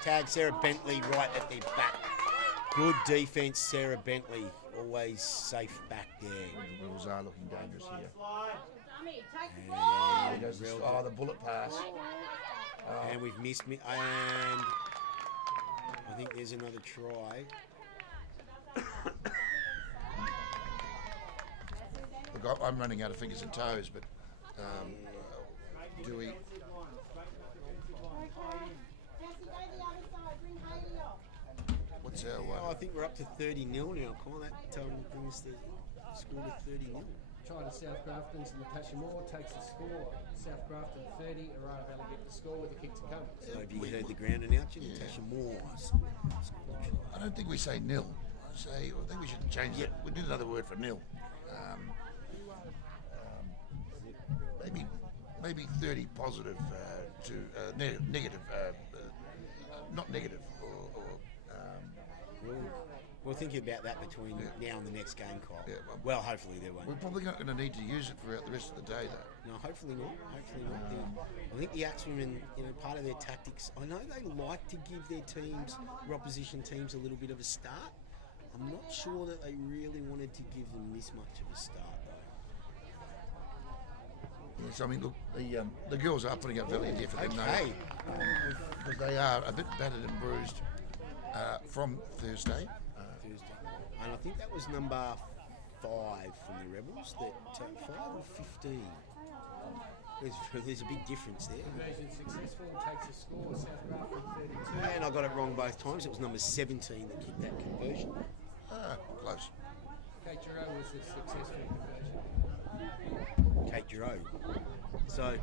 tag. Sarah Bentley right at their back. Good defence, Sarah Bentley. Always safe back there. The Rebels are looking dangerous here. And there goes the bullet pass. And we've missed and I think there's another try. Look, I'm running out of fingers and toes, but do we? What's our? I think we're up to 30-0 now. Call that brings the score to 30-0. Try to South Grafton's Natasha Moore takes the score. South Grafton 30, Orara Valley get the score with a kick to come. So have you heard the ground announcer? Yeah. Natasha Moore. I don't think we say nil. I think we should change it. We need another word for nil. Maybe 30 positive to negative. Not negative. We'll think about that between now and the next game, Kyle. Yeah, well, hopefully there won't. We're probably not going to need to use it throughout the rest of the day, though. No, hopefully not. I think the Axemen, part of their tactics, I know they like to give their opposition teams a little bit of a start. I'm not sure that they really wanted to give them this much of a start, though. Yes, I mean, look, the girls are putting up value there for them, though. Because they are a bit battered and bruised from Thursday. And I think that was number 5 from the Rebels. That 5 or 15. There's a big difference there. Conversion successful, takes a score. South Grafton 32. And I got it wrong both times. It was number 17 that kicked that conversion. Close. Kate Giroux was the successful conversion. Kate Giroux. So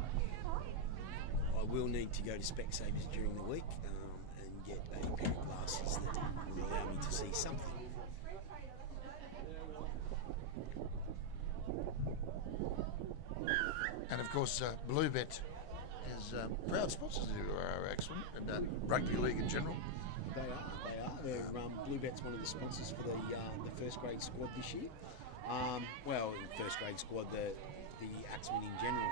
I will need to go to Specsavers during the week and get a pair of glasses that will allow me to see something. And of course, Bluebet is proud sponsors of Orara Axemen and Rugby League in general. They are. Bluebet's one of the sponsors for the first grade squad this year. First grade squad, the Axemen in general.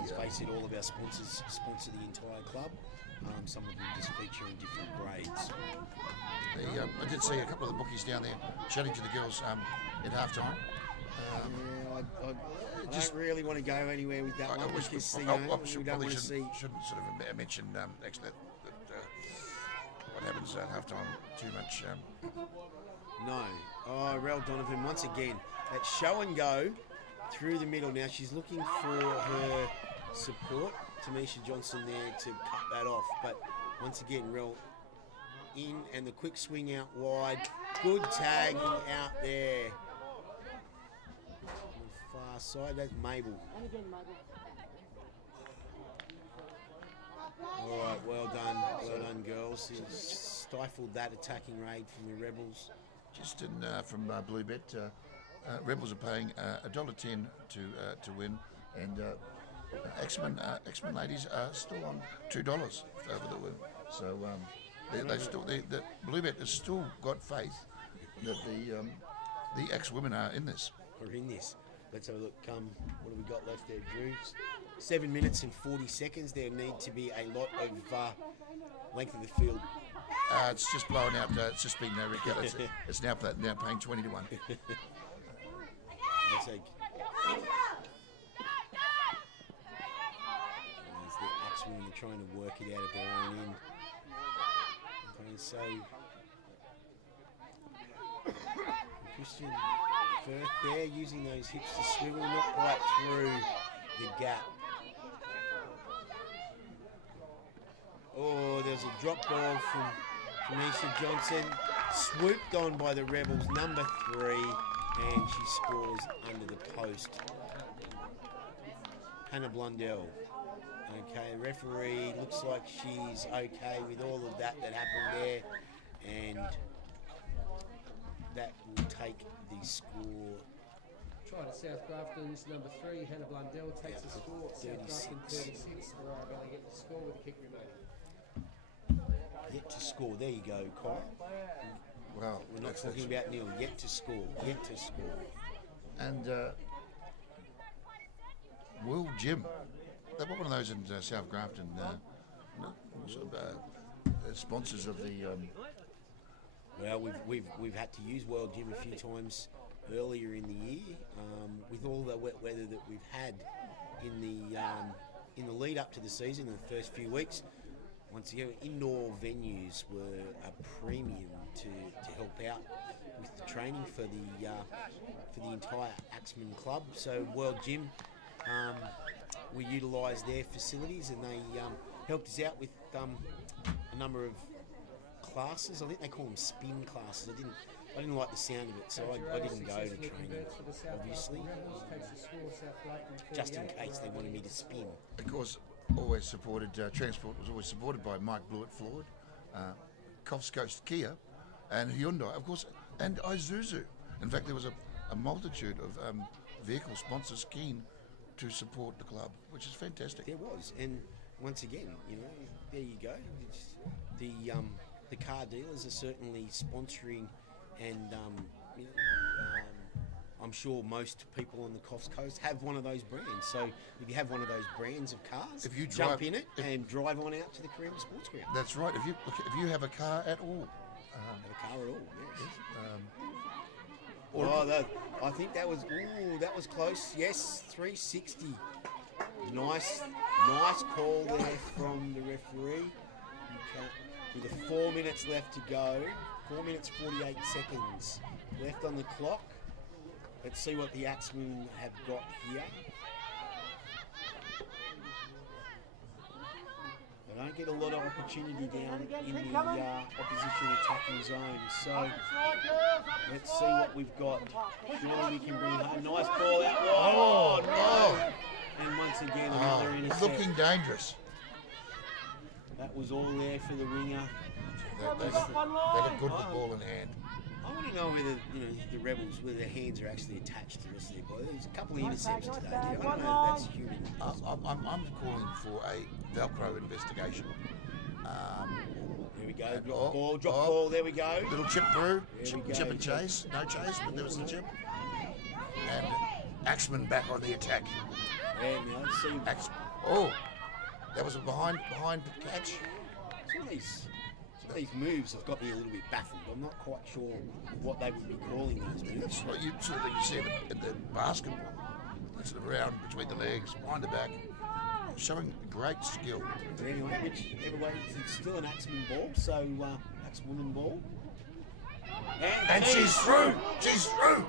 Let's face it, all of our sponsors sponsor the entire club. Some of them just feature in different grades. I did see a couple of the bookies down there chatting to the girls at halftime. I don't really want to go anywhere with that one. We don't want to see. Shouldn't sort of mention actually. happens at half-time too much. No. Oh, Rel Donovan once again. That show and go through the middle. Now she's looking for her support. Tamisha Johnson there to cut that off. But once again, Rel in and the quick swing out wide. Good tagging out there. On the far side, that's Mabel. All right, well done, girls. You stifled that attacking raid from the Rebels. Just in from Bluebet, Rebels are paying $1.10 to win, and Axemen ladies are still on $2 over the win. So the Bluebet has still got faith that the ex-women are in this. We're in this. Let's have a look. What have we got left there, Drew? 7 minutes and 40 seconds. There need to be a lot of length of the field. It's just blowing out. It's just been it's now paying 20 to 1. Let's see. There's the Axemen trying to work it out at their own end. Okay, so Christian Firth there using those hips to swivel, not quite through the gap. Oh, there's a drop ball from Tamisha Johnson, swooped on by the Rebels, number 3, and she scores under the post. Hannah Blundell. Okay, the referee looks like she's okay with all of that happened there, and that will take the score. Try to South Grafton's number 3, Hannah Blundell takes the score. South Grafton 36. Orara Valley get the score with a kick remaining. Yet to score. There you go, Kyle. Well, we're not talking about Neil. Yet to score. Yet to score. And Will Jim. They're one of those in South Grafton. Sponsors of the. Well, we've had to use World Gym a few times earlier in the year with all the wet weather that we've had in the lead up to the season in the first few weeks. Once again, indoor venues were a premium to help out with the training for the entire Axemen club. So World Gym, we utilised their facilities and they helped us out with a number of classes. I think they call them spin classes. I didn't like the sound of it, so I didn't go to training, obviously, just in case they wanted me to spin. Of course, always supported, transport was always supported by Mike Blewett Ford, Coffs Coast Kia, and Hyundai, of course, and Isuzu. In fact, there was a multitude of vehicle sponsors keen to support the club, which is fantastic. There was, and once again, there you go. It's the car dealers are certainly sponsoring, and I'm sure most people on the Coffs Coast have one of those brands. So if you have one of those brands of cars, if you jump in it and drive on out to the Caramba Sports Ground. That's right. If you have a car at all, have a car at all, yes. I think that was close. Yes, 360. Nice call there from the referee. With 4 minutes left to go, 4 minutes 48 seconds left on the clock. Let's see what the Axemen have got here. They don't get a lot of opportunity down in the opposition attacking zone. So let's see what we've got. Surely we can bring home. Nice ball out wide. Oh, no. And once again, another intercept. Looking dangerous. That was all there for the winger. They look good with the ball in hand. I want to know whether the Rebels, whether their hands are actually attached to the rest of their body. There's a couple of intercepts today. I don't know if that's human. I'm calling for a Velcro investigation. There we go. Drop ball. There we go. Little chip through. Chip and chase. No chase, but there was the chip. And Axemen back on the attack. Yeah, now let's see. That was a behind catch. Some of these moves have got me a little bit baffled. I'm not quite sure what they would be calling those moves. That's what you see in the basketball. It's around between the legs, behind the back, showing great skill. But anyway, whichever way, it's still an Axemen ball, so Axe-women ball. And she's through. She's through.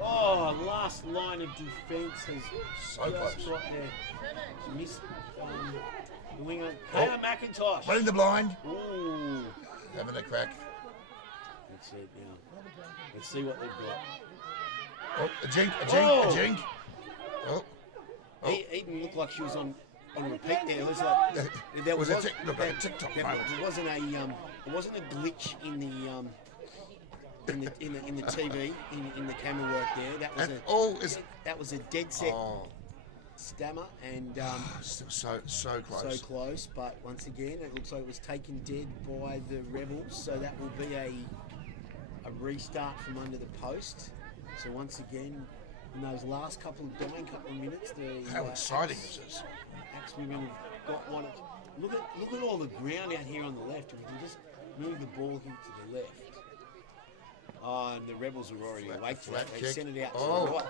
Oh, last line of defence has So just close. got there. She missed the winger. Kayla McIntosh. Running the blind. Ooh. Having a crack. Let's see it now. Let's see what they've got. Oh, a jink. Oh. It even looked like she was on repeat there. It was like there was a TikTok there, moment. It wasn't a glitch in the in the TV in the camera work there. That was a dead set stammer and so close. So close, but once again it looks like it was taken dead by the Rebels. So that will be a restart from under the post. So once again, in those last couple of minutes, How exciting is this? Axemen have got one. Look at all the ground out here on the left. We can just move the ball here to the left. And the Rebels are already awake for that. They sent it out to the right.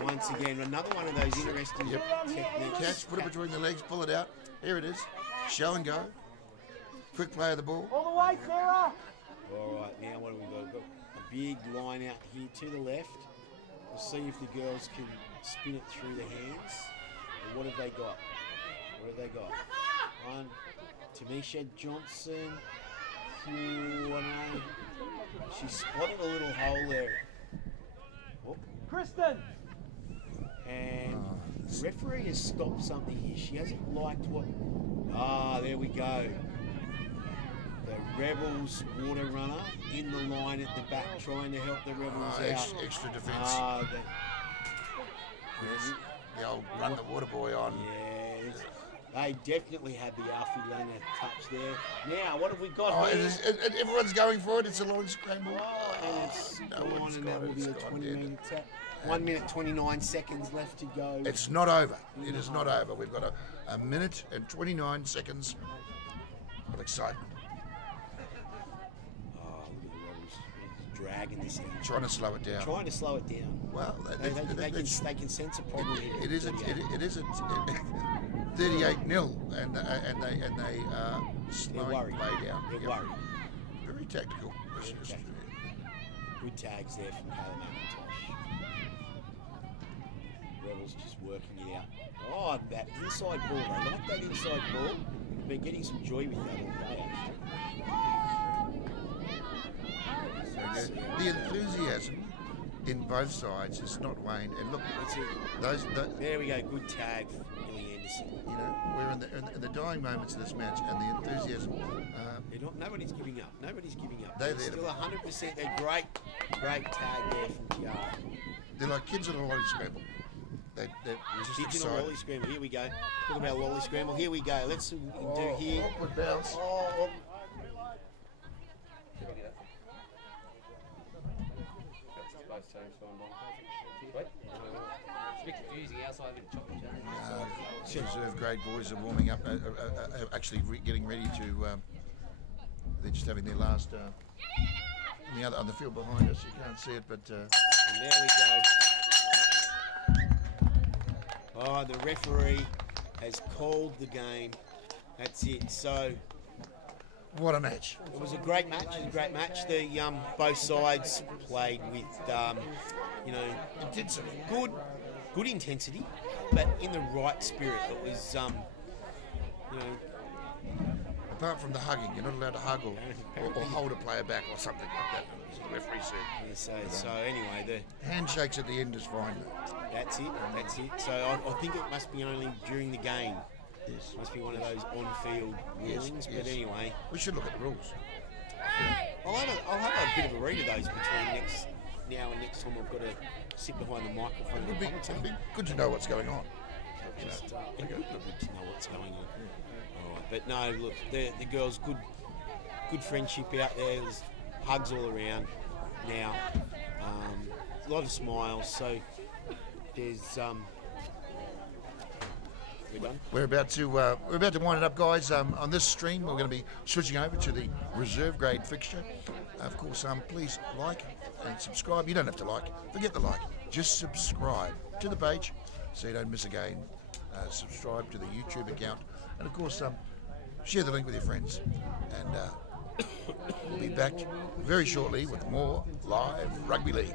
Once again, another one of those interesting techniques. Catch, put it between the legs, pull it out. Here it is. Show and go. Quick play of the ball. All the way, Sarah. All right, now what have we got? We've got a big line out here to the left. We'll see if the girls can spin it through the hands. And what have they got? One, Tamisha Johnson. She spotted a little hole there. Oh. Kristen. And the referee has stopped something here. She hasn't liked what... there we go. The Rebels water runner in the line at the back trying to help the Rebels out. Extra defence. The old run the water boy on. Yes. They definitely had the Alfie Langer touch there. Now, what have we got here? Everyone's going for it. It's a long scramble. And it's gone, and that will be a 20-minute tap. 1 minute 29 seconds left to go. It's not over. It is not over. We've got a minute and 29 seconds of excitement. Oh, look at the Rebels dragging this in. Trying to slow it down. Well, they can sense a problem here. It is a 38-0, and they slowing play down. They're worried. Very tactical. Good tags there from Kayla McIntosh. Rebels just working it out. Oh, that inside ball. They like that inside ball. They've been getting some joy with that all day, actually. The enthusiasm in both sides is not waned. And look, there we go. Good tag for Billy Anderson. You know, we're in the dying moments of this match, and the enthusiasm. Nobody's giving up. They're still 100%. They're great tag there from Tiara. They're like kids on a lolly scramble. They're just kids excited. in a lolly scramble. Here we go. Talk about lolly scramble. Here we go. Let's do here. Awkward bounce. It's a bit confusing outside of the chocolate Reserve grade boys are warming up, actually getting ready to. They're just having their last. On the field behind us, you can't see it, but. And there we go. The referee has called the game. That's it. So. What a match! It was a great match. The both sides played with, intensity. Good intensity, but in the right spirit. It was, Apart from the hugging, you're not allowed to hug or hold a player back or something like that. As the referee said. Yeah, so anyway, the handshakes at the end is fine. That's it. So I think it must be only during the game. Yes. Must be one of those on-field rulings, but anyway. We should look at the rules. I'll have a bit of a read of those between now and next time I've got to sit behind the microphone. It'd be good to know what's going on. Good to know what's going on. All right, but no, look, the girls, good friendship out there. There's hugs all around now. A lot of smiles. So there's We're about to wind it up, guys. On this stream, we're going to be switching over to the reserve grade fixture. Of course, please like and subscribe. You don't have to like. Forget the like. Just subscribe to the page so you don't miss again. Subscribe to the YouTube account, and of course, share the link with your friends. And We'll be back very shortly with more live rugby league.